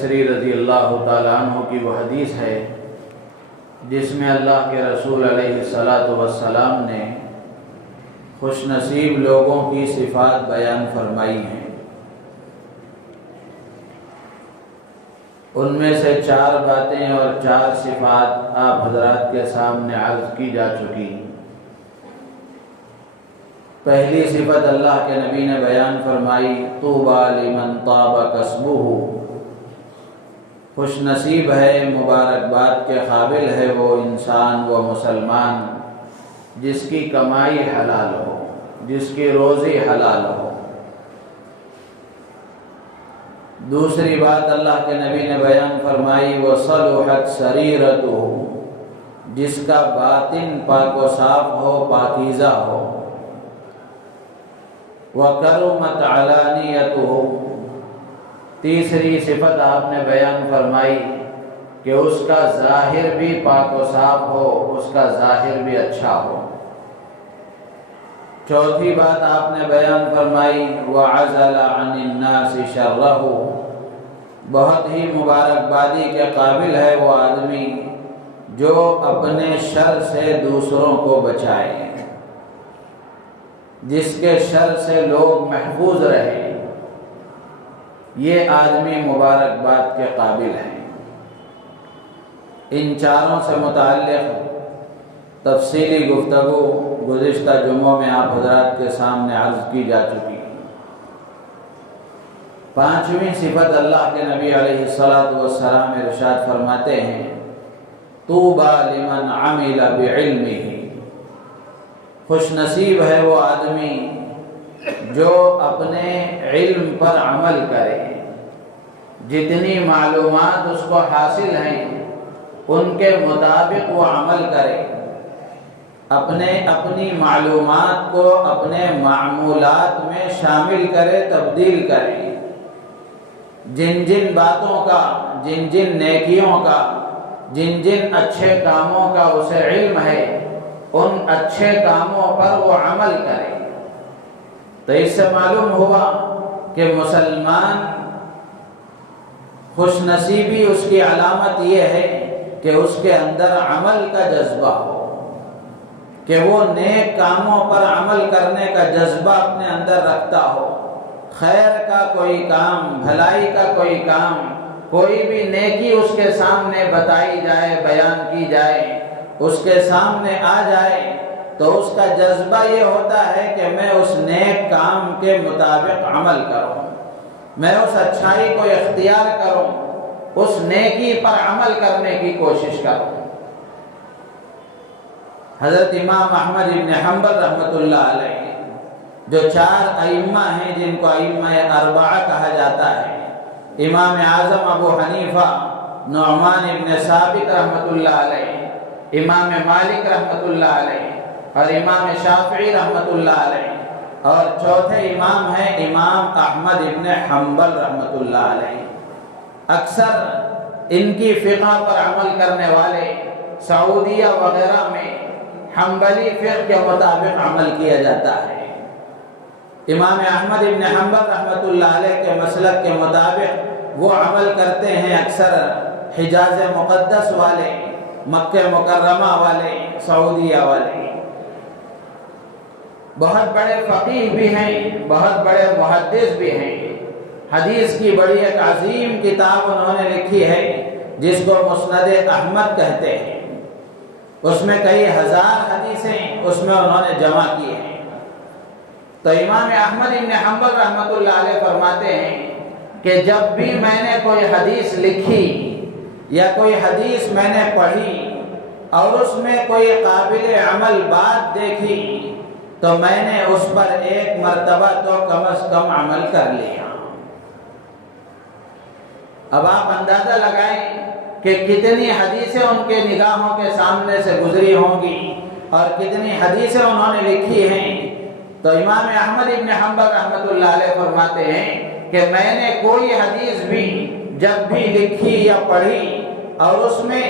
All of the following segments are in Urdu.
مصری رضی اللہ تعالیٰ عنہ کی وہ حدیث ہے جس میں اللہ کے رسول علیہ الصلاۃ والسلام نے خوش نصیب لوگوں کی صفات بیان فرمائی ہیں۔ ان میں سے 4 باتیں اور 4 صفات آپ حضرات کے سامنے عرض کی جا چکی۔ پہلی صفت اللہ کے نبی نے بیان فرمائی، طوبیٰ لمن طاب کسبہ، خوش نصیب ہے، مبارکباد کے قابل ہے وہ انسان، وہ مسلمان جس کی کمائی حلال ہو، جس کی روزی حلال ہو۔ دوسری بات اللہ کے نبی نے بیان فرمائی، وصلحت سریرتہ، جس کا باطن پاک و صاف ہو، پاکیزہ ہو۔ وکرمت علانیتہ، تیسری صفت آپ نے بیان فرمائی کہ اس کا ظاہر بھی پاک و صاف ہو، اس کا ظاہر بھی اچھا ہو۔ چوتھی بات آپ نے بیان فرمائی، وعزل عن الناس شرہ، بہت ہی مبارکبادی کے قابل ہے وہ آدمی جو اپنے شر سے دوسروں کو بچائے، جس کے شر سے لوگ محفوظ رہیں، یہ آدمی مبارکباد کے قابل ہے۔ ان چاروں سے متعلق تفصیلی گفتگو گزشتہ جمعوں میں آپ حضرات کے سامنے عرض کی جا چکی۔ 5ویں صفت اللہ کے نبی علیہ الصلاۃ والسلام ارشاد فرماتے ہیں، طوبیٰ لمن عمل بعلمہ، خوش نصیب ہے وہ آدمی جو اپنے علم پر عمل کرے، جتنی معلومات اس کو حاصل ہیں ان کے مطابق وہ عمل کرے، اپنی معلومات کو اپنے معمولات میں شامل کرے، تبدیل کرے۔ جن جن باتوں کا، جن جن نیکیوں کا، جن جن اچھے کاموں کا اسے علم ہے، ان اچھے کاموں پر وہ عمل کرے۔ تو اس سے معلوم ہوا کہ مسلمان خوش نصیبی اس کی علامت یہ ہے کہ اس کے اندر عمل کا جذبہ ہو، کہ وہ نیک کاموں پر عمل کرنے کا جذبہ اپنے اندر رکھتا ہو۔ خیر کا کوئی کام، بھلائی کا کوئی کام، کوئی بھی نیکی اس کے سامنے بتائی جائے، بیان کی جائے، اس کے سامنے آ جائے تو اس کا جذبہ یہ ہوتا ہے کہ میں اس نیک کام کے مطابق عمل کروں، میں اس اچھائی کو اختیار کروں، اس نیکی پر عمل کرنے کی کوشش کروں۔ حضرت امام احمد ابن حنبل رحمۃ اللہ علیہ، جو 4 ائمہ ہیں جن کو ائمہ اربعہ کہا جاتا ہے، امام اعظم ابو حنیفہ، نعمان ابن ثابت رحمۃ اللہ علیہ، امام مالک رحمۃ اللہ علیہ اور امام شافعی رحمۃ اللہ علیہ، اور چوتھے امام ہیں امام احمد ابن حنبل رحمۃ اللہ علیہ۔ اکثر ان کی فقہ پر عمل کرنے والے سعودیہ وغیرہ میں حنبلی فقہ کے مطابق عمل کیا جاتا ہے۔ امام احمد ابن حنبل رحمۃ اللہ علیہ کے مسلک کے مطابق وہ عمل کرتے ہیں اکثر حجاز مقدس والے، مکہ مکرمہ والے، سعودیہ والے۔ بہت بڑے فقیہ بھی ہیں، بہت بڑے محدث بھی ہیں۔ حدیث کی بڑی ایک عظیم کتاب انہوں نے لکھی ہے جس کو مسند احمد کہتے ہیں۔ اس میں کئی ہزار حدیثیں اس میں انہوں نے جمع کی ہیں۔ تو امام احمد ابن حنبل رحمۃ اللہ علیہ فرماتے ہیں کہ جب بھی میں نے کوئی حدیث لکھی یا کوئی حدیث میں نے پڑھی اور اس میں کوئی قابل عمل بات دیکھی تو میں نے اس پر 1 مرتبہ تو کم از کم عمل کر لیا۔ اب آپ اندازہ لگائیں کہ کتنی حدیثیں ان کے نگاہوں کے سامنے سے گزری ہوں گی اور کتنی حدیثیں انہوں نے لکھی ہیں۔ تو امام احمد ابن حنبل رحمۃ اللہ علیہ فرماتے ہیں کہ میں نے کوئی حدیث بھی جب بھی لکھی یا پڑھی اور اس میں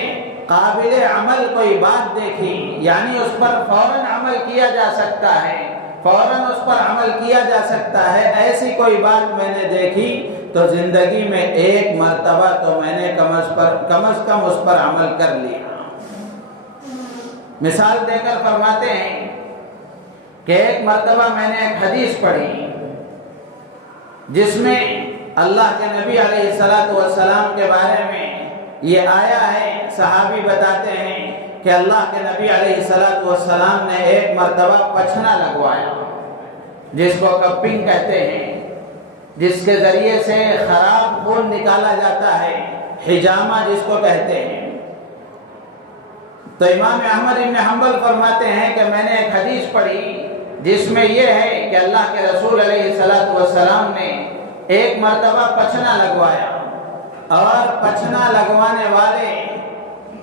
قابل عمل کوئی بات دیکھی، یعنی اس پر فوراً عمل کیا جا سکتا ہے، فوراً اس پر عمل کیا جا سکتا ہے، ایسی کوئی بات میں نے دیکھی تو زندگی میں ایک مرتبہ تو میں نے کم از کم اس پر عمل کر لیا۔ مثال دے کر فرماتے ہیں کہ ایک مرتبہ میں نے ایک حدیث پڑھی جس میں اللہ کے نبی علیہ السلام کے بارے میں یہ آیا ہے، صحابی بتاتے ہیں کہ اللہ کے نبی علیہ السلام نے ایک مرتبہ پچھنا لگوایا، جس کو کپنگ کہتے ہیں، جس کے ذریعے سے خراب خون نکالا جاتا ہے، حجامہ جس کو کہتے ہیں۔ تو امام احمد بن حنبل فرماتے ہیں کہ میں نے ایک حدیث پڑھی جس میں یہ ہے کہ اللہ کے رسول علیہ السلام نے ایک مرتبہ پچھنا لگوایا، اور پچھنا لگوانے والے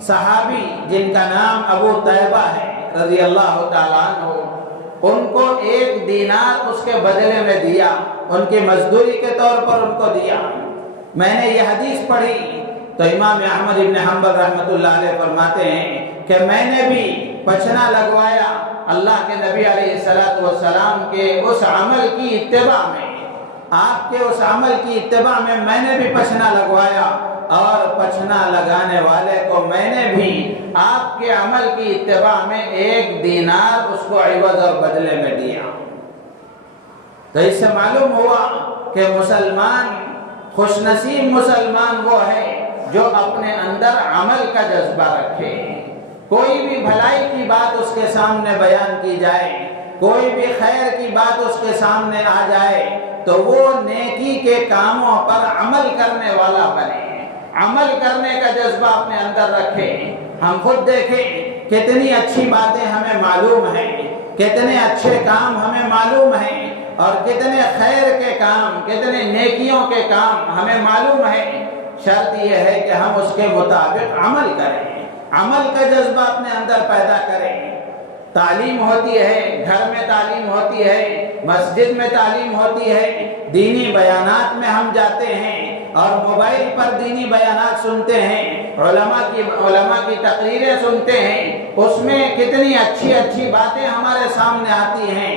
صحابی جن کا نام ابو طیبہ ہے رضی اللہ تعالیٰ عنہ، ان کو 1 دینار اس کے بدلے میں دیا، ان کی مزدوری کے طور پر ان کو دیا۔ میں نے یہ حدیث پڑھی تو امام احمد بن حنبل رحمۃ اللہ علیہ فرماتے ہیں کہ میں نے بھی پچھنا لگوایا اللہ کے نبی علیہ السلام کے اس عمل کی اتباع میں، آپ کے اس عمل کی اتباع میں میں نے بھی پچھنا لگوایا، اور پچھنا لگانے والے کو میں نے بھی آپ کے عمل کی اتباع میں 1 دینار اس کو عوض اور بدلے میں دیا۔ تو اس سے معلوم ہوا کہ مسلمان، خوش نصیب مسلمان وہ ہے جو اپنے اندر عمل کا جذبہ رکھے۔ کوئی بھی بھلائی کی بات اس کے سامنے بیان کی جائے، کوئی بھی خیر کی بات اس کے سامنے آ جائے تو وہ نیکی کے کاموں پر عمل کرنے والا بنے، عمل کرنے کا جذبہ اپنے اندر رکھے۔ ہم خود دیکھیں کتنی اچھی باتیں ہمیں معلوم ہیں، کتنے اچھے کام ہمیں معلوم ہیں، اور کتنے خیر کے کام، کتنے نیکیوں کے کام ہمیں معلوم ہیں۔ شرط یہ ہے کہ ہم اس کے مطابق عمل کریں، عمل کا جذبہ اپنے اندر پیدا کریں۔ تعلیم ہوتی ہے، گھر میں تعلیم ہوتی ہے، مسجد میں تعلیم ہوتی ہے، دینی بیانات میں ہم جاتے ہیں اور موبائل پر دینی بیانات سنتے ہیں، علماء کی تقریریں سنتے ہیں، اس میں کتنی اچھی اچھی باتیں ہمارے سامنے آتی ہیں۔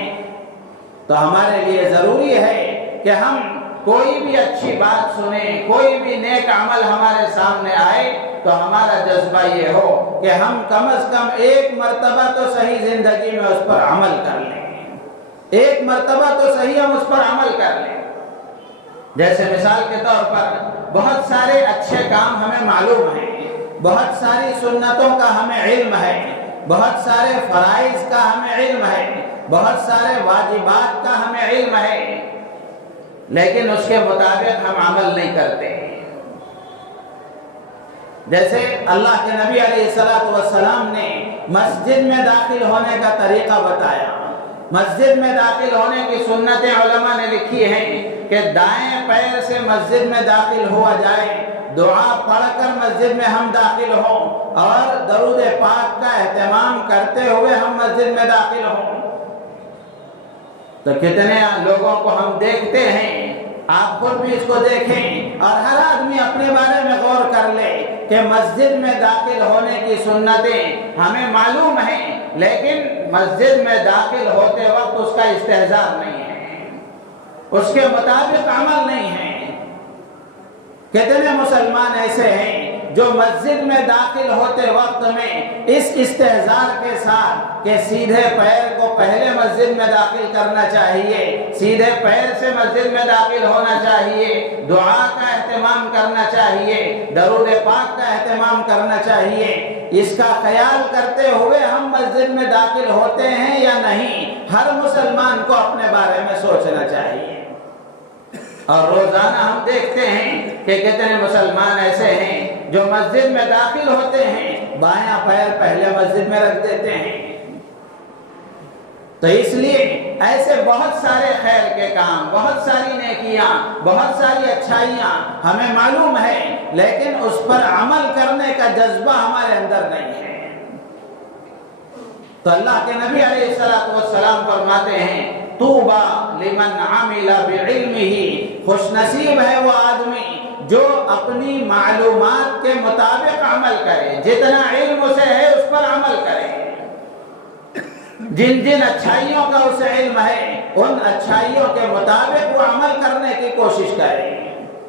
تو ہمارے لیے ضروری ہے کہ ہم کوئی بھی اچھی بات سنیں، کوئی بھی نیک عمل ہمارے سامنے آئے تو ہمارا جذبہ یہ ہو کہ ہم کم از کم 1 مرتبہ تو صحیح زندگی میں اس پر عمل کر لیں، 1 مرتبہ تو صحیح ہم اس پر عمل کر لیں۔ جیسے مثال کے طور پر بہت سارے اچھے کام ہمیں معلوم ہیں، بہت ساری سنتوں کا ہمیں علم ہے، بہت سارے فرائض کا ہمیں علم ہے، بہت سارے واجبات کا ہمیں علم ہے، لیکن اس کے مطابق ہم عمل نہیں کرتے۔ جیسے اللہ کے نبی علیہ السلام نے مسجد میں داخل ہونے کا طریقہ بتایا، مسجد میں داخل ہونے کی سنتیں علماء نے لکھی ہیں کہ دائیں پیر سے مسجد میں داخل ہوا جائے، دعا پڑھ کر مسجد میں ہم داخل ہوں، اور درود پاک کا اہتمام کرتے ہوئے ہم مسجد میں داخل ہوں۔ تو کتنے لوگوں کو ہم دیکھتے ہیں، آپ خود بھی اس کو دیکھیں اور ہر آدمی اپنے بارے میں غور کر لے کہ مسجد میں داخل ہونے کی سنتیں ہمیں معلوم ہیں، لیکن مسجد میں داخل ہوتے وقت اس کا استحضار نہیں ہے، اس کے مطابق عمل نہیں ہے۔ کتنے مسلمان ایسے ہیں جو مسجد میں داخل ہوتے وقت میں اس استحضار کے ساتھ کہ سیدھے پیر کو پہلے مسجد میں داخل کرنا چاہیے، سیدھے پیر سے مسجد میں داخل ہونا چاہیے، دعا کا اہتمام کرنا چاہیے، درود پاک کا اہتمام کرنا چاہیے، اس کا خیال کرتے ہوئے ہم مسجد میں داخل ہوتے ہیں یا نہیں، ہر مسلمان کو اپنے بارے میں سوچنا چاہیے۔ اور روزانہ ہم دیکھتے ہیں کہ کتنے مسلمان ایسے ہیں جو مسجد میں داخل ہوتے ہیں، بایاں پیر پہلے مسجد میں رکھ دیتے ہیں۔ تو اس لیے ایسے بہت سارے خیر کے کام، بہت ساری نیکیاں، بہت ساری اچھائیاں ہمیں معلوم ہے، لیکن اس پر عمل کرنے کا جذبہ ہمارے اندر نہیں ہے۔ تو اللہ کے نبی علیہ السلام فرماتے ہیں طوبیٰ لمن عمل بعلمہ، خوش نصیب ہے وہ آدمی جو اپنی معلومات کے مطابق عمل کرے، جتنا علم اسے ہے اس پر عمل کرے، جن جن اچھائیوں کا اسے علم ہے ان اچھائیوں کے مطابق وہ عمل کرنے کی کوشش کرے۔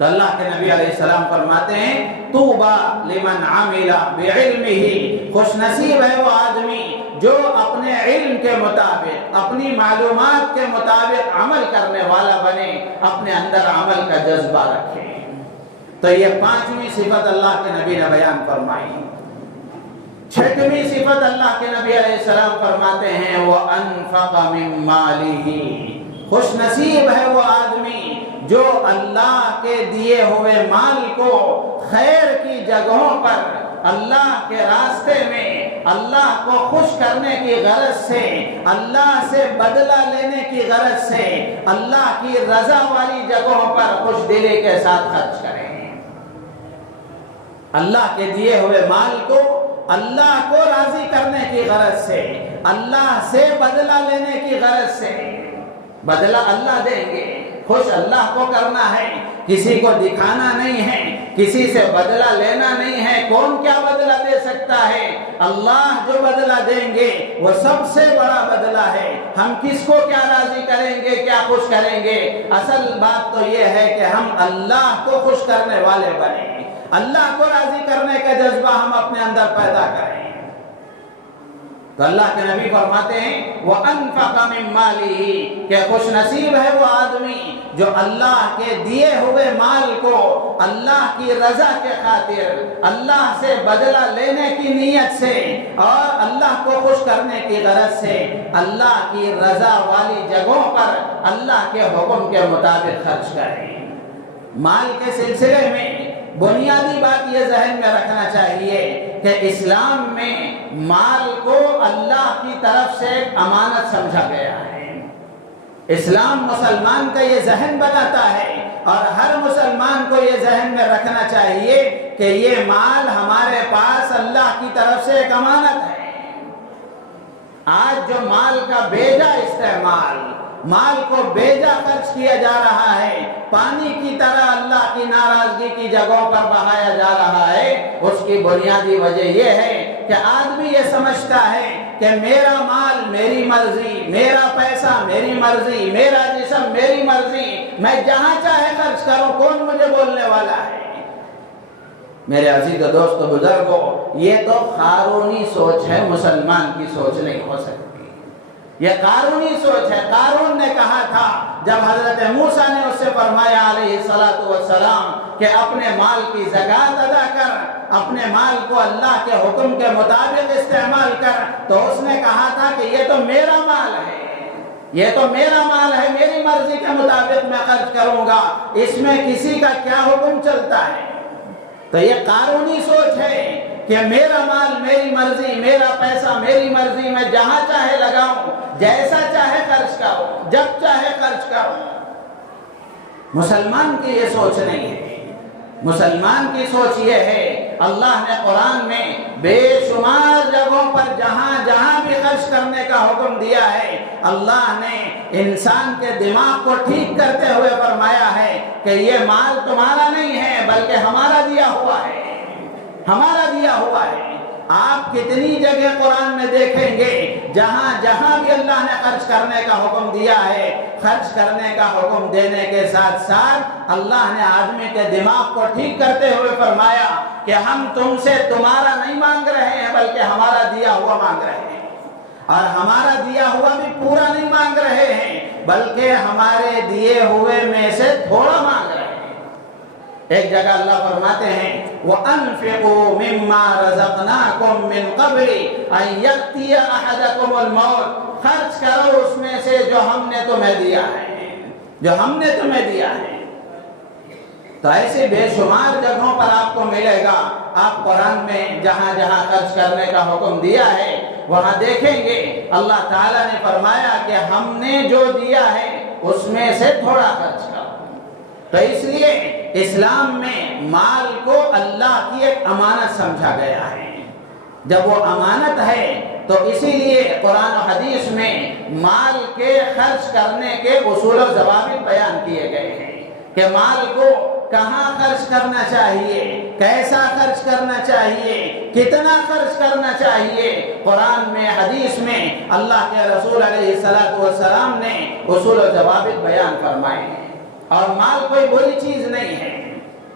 تو اللہ کے نبی علیہ السلام فرماتے ہیں طوبا لمن عمل بعلمہ، خوش نصیب ہے وہ آدمی جو اپنے علم کے مطابق، اپنی معلومات کے مطابق عمل کرنے والا بنے، اپنے اندر عمل کا جذبہ رکھے۔ تو یہ 5ویں صفت اللہ کے نبی نے بیان فرمائی۔ 6ویں صفت اللہ کے نبی علیہ السلام فرماتے ہیں وَأَنفَقَ مِن مَالِهِ، خوش نصیب ہے وہ آدمی جو اللہ کے دیے ہوئے مال کو خیر کی جگہوں پر، اللہ کے راستے میں، اللہ کو خوش کرنے کی غرض سے، اللہ سے بدلہ لینے کی غرض سے، اللہ کی رضا والی جگہوں پر خوش دلی کے ساتھ خرچ کریں۔ اللہ کے دیے ہوئے مال کو اللہ کو راضی کرنے کی غرض سے، اللہ سے بدلہ لینے کی غرض سے، بدلہ اللہ دیں گے، خوش اللہ کو کرنا ہے، کسی کو دکھانا نہیں ہے، کسی سے بدلہ لینا نہیں ہے۔ کون کیا بدلہ دے سکتا ہے؟ اللہ جو بدلہ دیں گے وہ سب سے بڑا بدلہ ہے۔ ہم کس کو کیا راضی کریں گے، کیا خوش کریں گے؟ اصل بات تو یہ ہے کہ ہم اللہ کو خوش کرنے والے بنیں، اللہ کو راضی کرنے کا جذبہ ہم اپنے اندر پیدا کریں۔ تو اللہ کے نبی فرماتے ہیں وَأَنفَقَ مِن مَالِهِ، کہ خوش نصیب ہے وہ آدمی جو اللہ کے دیے ہوئے مال کو اللہ کی رضا کے خاطر، اللہ سے بدلہ لینے کی نیت سے اور اللہ کو خوش کرنے کی غرض سے اللہ کی رضا والی جگہوں پر اللہ کے حکم کے مطابق خرچ کریں۔ مال کے سلسلے میں بنیادی بات یہ ذہن میں رکھنا چاہیے کہ اسلام میں مال کو اللہ کی طرف سے ایک امانت سمجھا گیا ہے۔ اسلام مسلمان کا یہ ذہن بناتا ہے اور ہر مسلمان کو یہ ذہن میں رکھنا چاہیے کہ یہ مال ہمارے پاس اللہ کی طرف سے ایک امانت ہے۔ آج جو مال کا بیجا استعمال، مال کو بیجا خرچ کیا جا رہا ہے، پانی کی طرح اللہ کی ناراضگی کی جگہوں پر بہایا جا رہا ہے، اس کی بنیادی وجہ یہ ہے کہ آدمی یہ سمجھتا ہے کہ میرا مال میری مرضی، میرا پیسہ میری مرضی، میرا جسم میری مرضی، میں جہاں چاہے خرچ کروں، کون مجھے بولنے والا ہے؟ میرے عزیز و دوست و بزرگوں، یہ تو قارونی سوچ ہے، مسلمان کی سوچ نہیں ہو سکتی۔ یہ قارونی سوچ ہے۔ قارون نے کہا تھا جب حضرت موسیٰ نے اس سے فرمایا علیہ السلام کہ اپنے مال کی زکوٰۃ ادا کر، اپنے مال کو اللہ کے حکم کے مطابق استعمال کر، تو اس نے کہا تھا کہ یہ تو میرا مال ہے، یہ تو میرا مال ہے، میری مرضی کے مطابق میں خرچ کروں گا، اس میں کسی کا کیا حکم چلتا ہے؟ تو یہ قارونی سوچ ہے کہ میرا مال میری مرضی، میرا پیسہ میری مرضی، میں جہاں چاہے لگاؤں، جیسا چاہے خرچ کروں، جب چاہے خرچ کروں۔ مسلمان کی یہ سوچ نہیں ہے۔ مسلمان کی سوچ یہ ہے، اللہ نے قرآن میں بے شمار جگہوں پر جہاں جہاں بھی خرچ کرنے کا حکم دیا ہے، اللہ نے انسان کے دماغ کو ٹھیک کرتے ہوئے فرمایا ہے کہ یہ مال تمہارا نہیں ہے بلکہ ہمارا دیا ہوا ہے، ہمارا دیا ہوا ہے۔ آپ کتنی جگہ قرآن میں دیکھیں گے جہاں جہاں بھی اللہ نے خرچ کرنے کا حکم دیا ہے، خرچ کرنے کا حکم دینے کے ساتھ ساتھ اللہ نے آدمی کے دماغ کو ٹھیک کرتے ہوئے فرمایا کہ ہم تم سے تمہارا نہیں مانگ رہے ہیں بلکہ ہمارا دیا ہوا مانگ رہے ہیں، اور ہمارا دیا ہوا بھی پورا نہیں مانگ رہے ہیں بلکہ ہمارے دیے ہوئے میں سے تھوڑا مانگ رہے ہیں۔ ایک جگہ اللہ فرماتے ہیں وَأَنفِقُوا مِمَّا رَزَقْنَاكُم مِّن قَبْلِ أَن يَأْتِيَ أَحَدَكُمُ الْمَوْتُ، خرچ کرو اس میں سے جو ہم نے تمہیں دیا ہے، جو ہم نے تمہیں دیا ہے۔ تو ایسے بے شمار جگہوں پر آپ کو ملے گا، آپ قرآن میں جہاں جہاں خرچ کرنے کا حکم دیا ہے وہاں دیکھیں گے اللہ تعالیٰ نے فرمایا کہ ہم نے جو دیا ہے اس میں سے تھوڑا خرچ کرو۔ تو اس لیے اسلام میں مال کو اللہ کی ایک امانت سمجھا گیا ہے۔ جب وہ امانت ہے تو اسی لیے قرآن و حدیث میں مال کے خرچ کرنے کے اصول و ضوابط بیان کیے گئے ہیں کہ مال کو کہاں خرچ کرنا چاہیے، کیسا خرچ کرنا چاہیے، کتنا خرچ کرنا چاہیے۔ قرآن میں، حدیث میں اللہ کے رسول علیہ السلام نے اصول و ضوابط بیان فرمائے ہیں۔ اور مال کوئی بری چیز نہیں ہے۔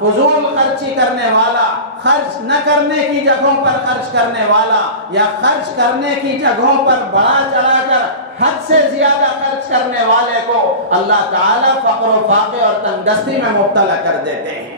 فضول خرچی کرنے والا، خرچ نہ کرنے کی جگہوں پر خرچ کرنے والا، یا خرچ کرنے کی جگہوں پر بڑا چڑھا کر حد سے زیادہ خرچ کرنے والے کو اللہ تعالیٰ فقر و فاقے اور تنگدستی میں مبتلا کر دیتے ہیں۔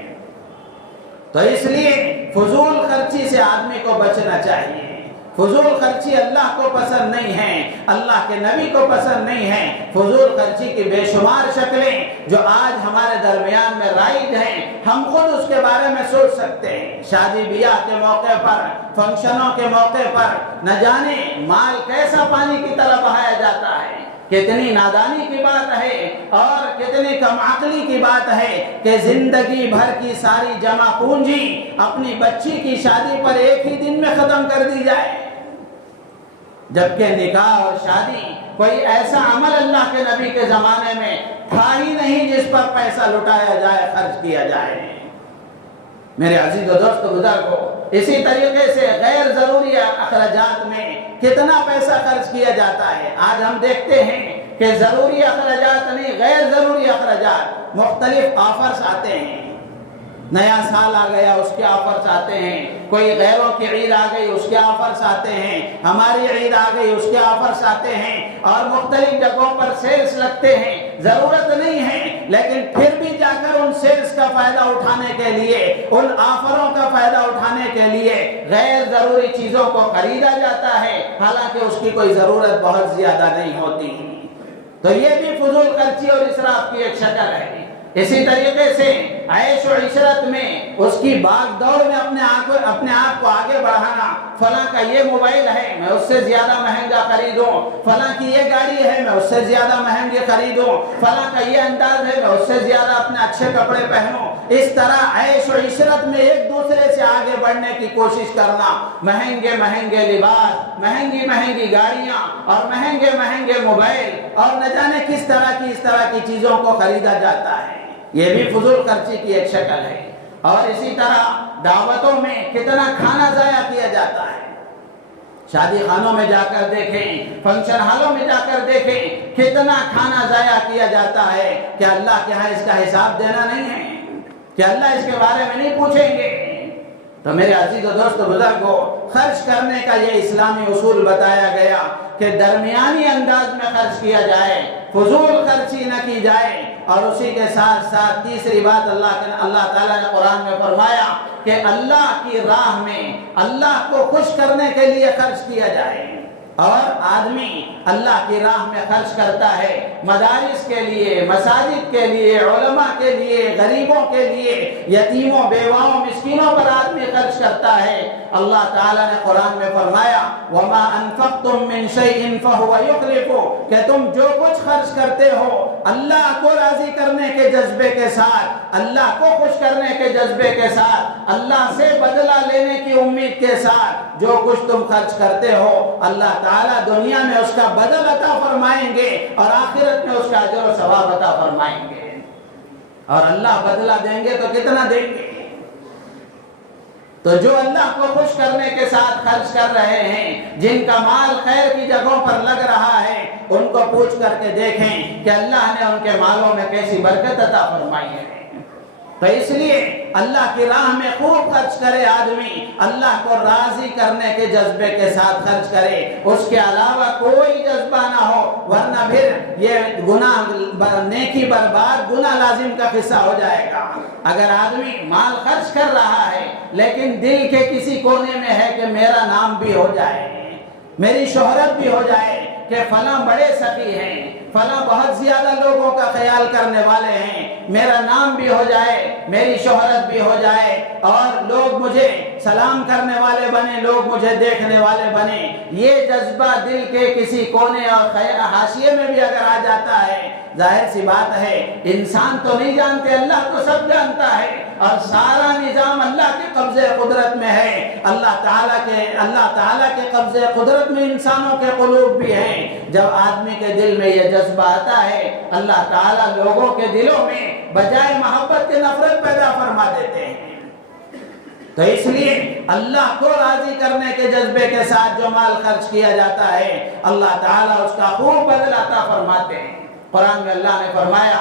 تو اس لیے فضول خرچی سے آدمی کو بچنا چاہیے۔ فضول خرچی اللہ کو پسند نہیں ہے، اللہ کے نبی کو پسند نہیں ہے۔ فضول خرچی کی بے شمار شکلیں جو آج ہمارے درمیان میں رائج ہیں، ہم خود اس کے بارے میں سوچ سکتے ہیں۔ شادی بیاہ کے موقع پر، فنکشنوں کے موقع پر نہ جانے مال کیسا پانی کی طرح بہایا جاتا ہے۔ کتنی نادانی کی بات ہے اور کتنی کم عقلی کی بات ہے کہ زندگی بھر کی ساری جمع پونجی اپنی بچی کی شادی پر ایک ہی دن میں ختم کر دی جائے، جبکہ نکاح اور شادی کوئی ایسا عمل اللہ کے نبی کے زمانے میں تھا ہی نہیں جس پر پیسہ لٹایا جائے، خرچ کیا جائے۔ میرے عزیز و دوست بزرگو، اسی طریقے سے غیر ضروری اخراجات میں کتنا پیسہ خرچ کیا جاتا ہے۔ آج ہم دیکھتے ہیں کہ ضروری اخراجات نہیں، غیر ضروری اخراجات، مختلف آفرز آتے ہیں۔ نیا سال آ گیا، اس کے آفرز آتے ہیں، کوئی غیروں کی عید آ گئی، اس کے آفرز آتے ہیں، ہماری عید آ گئی، اس کے آفرز آتے ہیں، اور مختلف جگہوں پر سیلز لگتے ہیں۔ ضرورت نہیں ہے لیکن پھر بھی جا کر ان سیلز کا فائدہ اٹھانے کے لیے، ان آفروں کا فائدہ اٹھانے کے لیے غیر ضروری چیزوں کو خریدا جاتا ہے، حالانکہ اس کی کوئی ضرورت بہت زیادہ نہیں ہوتی۔ تو یہ بھی فضول خرچی اور اسراف کی ایک شکل ہے۔ اسی طریقے سے عیش و عشرت میں اس کی باغ دوڑ میں اپنے آپ کو آگے بڑھانا، فلاں کا یہ موبائل ہے میں اس سے زیادہ مہنگا خریدوں، فلاں کی یہ گاڑی ہے میں اس سے زیادہ مہنگی خریدوں، فلاں کا یہ انداز ہے میں اس سے زیادہ اپنے اچھے کپڑے پہنوں۔ اس طرح عیش و عشرت میں ایک دوسرے سے آگے بڑھنے کی کوشش کرنا، مہنگے مہنگے لباس، مہنگی مہنگی گاڑیاں اور مہنگے مہنگے موبائل اور نہ جانے کس طرح کی چیزوں کو خریدا جاتا ہے، یہ بھی فضول خرچی کی ایک شکل ہے۔ اور اسی طرح دعوتوں میں کتنا کھانا ضائع کیا جاتا ہے۔ شادی خانوں میں جا کر دیکھیں، فنکشن ہالوں میں جا کر دیکھیں، کتنا کھانا ضائع کیا جاتا ہے کہ اللہ کے ہاں اس کا حساب دینا نہیں ہے، کہ اللہ اس کے بارے میں نہیں پوچھیں گے۔ تو میرے عزیز و دوست بزرگو، خرچ کرنے کا یہ اسلامی اصول بتایا گیا کہ درمیانی انداز میں خرچ کیا جائے، فضول خرچی نہ کی جائے۔ اور اسی کے ساتھ ساتھ تیسری بات اللہ تعالیٰ نے قرآن میں فرمایا کہ اللہ کی راہ میں اللہ کو خوش کرنے کے لیے خرچ کیا جائے۔ اور آدمی اللہ کی راہ میں خرچ کرتا ہے، مدارس کے لیے، مساجد کے لیے، علماء کے لیے، غریبوں کے لیے، یتیموں، بیواؤں، مسکینوں پر آدمی خرچ کرتا ہے۔ اللہ تعالیٰ نے قرآن میں فرمایا وَمَا أَنفَقْتُم مِّن شَيْءٍ فَهُوَ يُخْلِفُهُ، کہ تم جو کچھ خرچ کرتے ہو اللہ کو راضی کرنے کے جذبے کے ساتھ، اللہ کو خوش کرنے کے جذبے کے ساتھ، اللہ سے بدلہ لینے کی امید کے ساتھ جو کچھ تم خرچ کرتے ہو، اللہ تعالیٰ دنیا میں اس کا بدل عطا فرمائیں گے اور آخرت میں اس کا اجر و ثواب عطا فرمائیں گے۔ اور اللہ بدلہ دیں گے تو کتنا دیں گے؟ تو جو اللہ کو خوش کرنے کے ساتھ خرچ کر رہے ہیں، جن کا مال خیر کی جگہوں پر لگ رہا ہے، ان کو پوچھ کر کے دیکھیں کہ اللہ نے ان کے مالوں میں کیسی برکت عطا فرمائی ہے۔ تو اس لیے اللہ کی راہ میں خوب خرچ کرے آدمی، اللہ کو راضی کرنے کے جذبے کے ساتھ خرچ کرے، اس کے علاوہ کوئی جذبہ نہ ہو، ورنہ پھر یہ گناہ، نیکی برباد، گناہ لازم کا قصہ ہو جائے گا۔ اگر آدمی مال خرچ کر رہا ہے لیکن دل کے کسی کونے میں ہے کہ میرا نام بھی ہو جائے، میری شہرت بھی ہو جائے، کہ فلاں بڑے سخی ہیں، فلاں بہت زیادہ لوگوں کا خیال کرنے والے ہیں، میرا نام بھی ہو جائے، میری شہرت بھی ہو جائے، اور لوگ مجھے سلام کرنے والے بنے، لوگ مجھے دیکھنے والے بنے، یہ جذبہ دل کے کسی کونے اور حاشیے میں بھی اگر آ جاتا ہے، ظاہر سی بات ہے انسان تو نہیں جانتے، اللہ تو سب جانتا ہے، اور سارا نظام اللہ کے قبضے قدرت میں ہے۔ اللہ تعالیٰ کے قبضے قدرت میں انسانوں کے قلوب بھی ہیں۔ جب آدمی کے دل میں یہ جذبہ آتا ہے، اللہ تعالیٰ لوگوں کے دلوں میں بجائے محبت کے نفرت پیدا فرما دیتے ہیں۔ تو اس لیے اللہ کو راضی کرنے کے جذبے کے ساتھ جو مال خرچ کیا جاتا ہے، اللہ تعالیٰ اس کا خوب بدلہ عطا فرماتے ہیں۔ قرآن میں اللہ نے فرمایا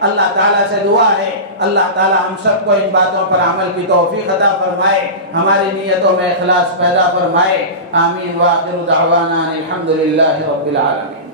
اللہ تعالیٰ سے دعا ہے اللہ تعالیٰ ہم سب کو ان باتوں پر عمل کی توفیق عطا فرمائے، ہماری نیتوں میں اخلاص پیدا فرمائے۔ آمین۔ وآخر دعوانا الحمدللہ رب العالمین۔